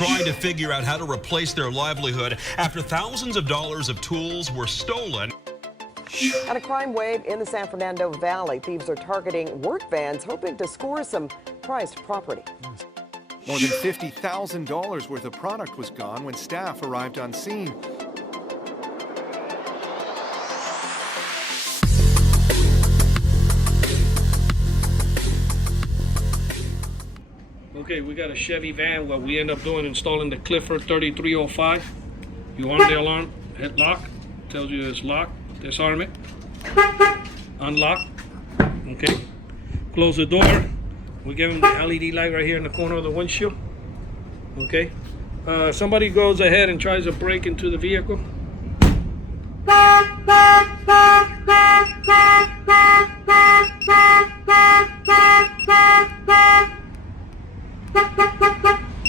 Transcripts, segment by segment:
trying to figure out how to replace their livelihood after thousands of dollars of tools were stolen. At a crime wave in the San Fernando Valley, thieves are targeting work vans, hoping to score some prized property. More than $50,000 worth of product was gone when staff arrived on scene. Okay, we got a Chevy van where we end up installing the Clifford 3305. You arm the alarm, hit lock, tells you it's locked, disarm it, unlock, okay. Close the door, we give them the LED light right here in the corner of the windshield, okay. Somebody goes ahead and tries to break into the vehicle.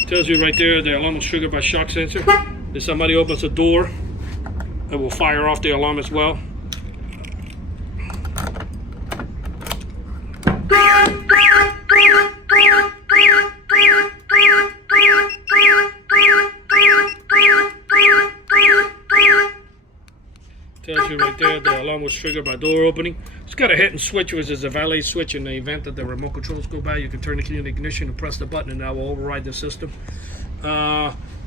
Tells you right there the alarm is triggered by shock sensor. If somebody opens the door, it will fire off the alarm as well. Tells you right there the alarm was triggered by door opening. It's got a hit and switch, which is a valet switch. In the event that the remote controls go by, you can turn the key in the ignition and press the button, and that will override the system.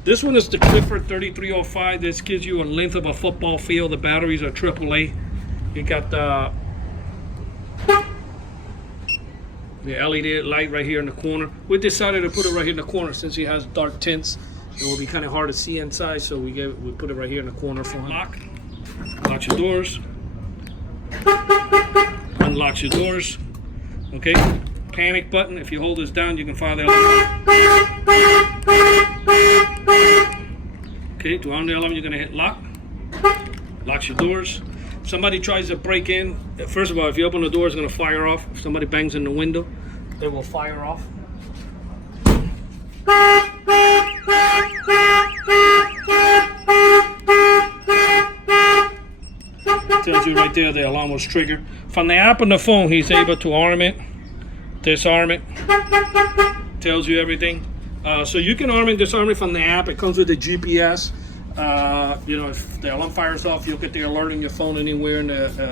This one is the Clifford 3305. This gives you a length of a football field. The batteries are AAA. You got the LED light right here in the corner. We decided to put it right here in the corner since he has dark tints. It will be kind of hard to see inside, so we put it right here in the corner for him. Locks your doors. Unlocks your doors. Okay. Panic button. If you hold this down, you can fire the alarm. Okay, to arm the alarm, you're going to hit lock. Locks your doors. If somebody tries to break in, first of all, if you open the door, it's going to fire off. If somebody bangs in the window, it will fire off. Tells you right there the alarm was triggered. From the app on the phone, he's able to arm it, disarm it. Tells you everything. So you can arm and disarm it from the app. It comes with the GPS. You know, if the alarm fires off, you'll get the alert in your phone anywhere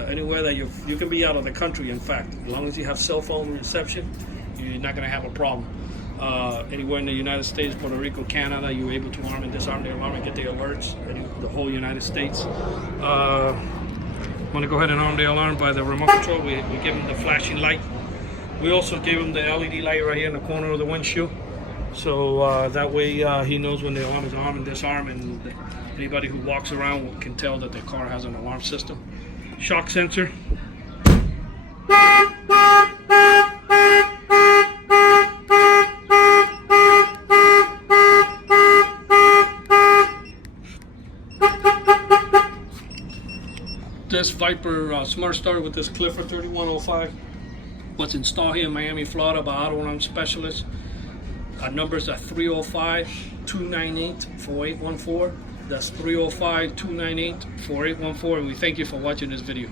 anywhere that you can be out of the country. In fact, as long as you have cell phone reception, you're not going to have a problem. Anywhere in the United States, Puerto Rico, Canada, you're able to arm and disarm the alarm and get the alerts. The whole United States. Want to go ahead and arm the alarm by the remote control. We give him the flashing light. We also give him the LED light right here in the corner of the windshield. So that way he knows when the alarm is armed and disarmed, and anybody who walks around can tell that the car has an alarm system. Shock sensor. This Viper Smart Start with this Clifford 3105 was installed here in Miami, Florida by Auto Alarm Specialists. Our numbers are 305-298-4814. That's 305-298-4814, and we thank you for watching this video.